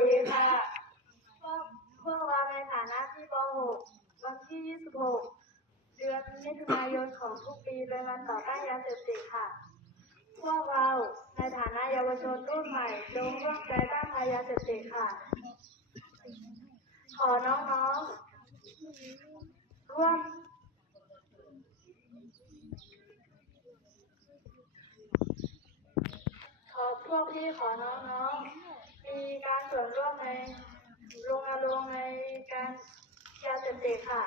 ดีค่ะพวกเราในฐานะที่ป .6 วันที่ 26 เดือนมิถุนายนของทุกปีเป็นวันต่อต้านยาเสพติดค่ะพวกเราในฐานะเยาวชนรุ่นใหม่จงร่วมใจต้านภัยยาเสพติดค่ะขอน้องๆร่วมพวกพี่ขอน้องๆมีการส่วนร่วมในรณรงค์ในการยาเสพติดค่ะ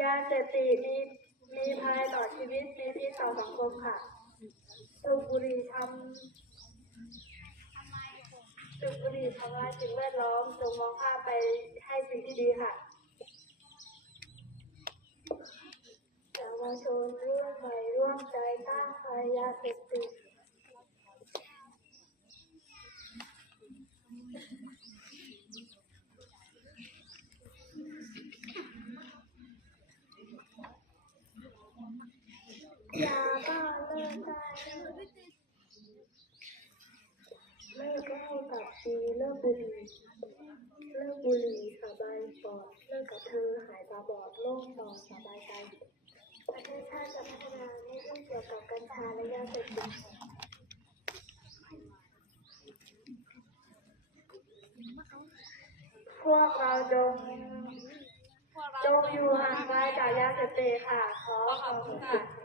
ยาเสพติดมีภัยต่อชีวิตมีพิษต่อสังคมค่ะสูบบุหรี่ทำลายสิ่งแวดล้อมจงมองข้ามไปให้สิ่งที่ดีค่ะเยาวชนร่วมใจต้านภัยยาเสพติดยาบ้าเลิกได้เลิกเหล้าตับชีเลิกบุหรี่สบายปอดเลิกกับเธอหายตาบอดโล่งปอดสบายใจประเทศชาติจะพัฒนาไม่ยุ่งเกี่ยวกับกัญชาและยาเสพติดพวกเราจงอยู่ห่างไกลจากยาเสพติดค่ะขอบคุณค่ะ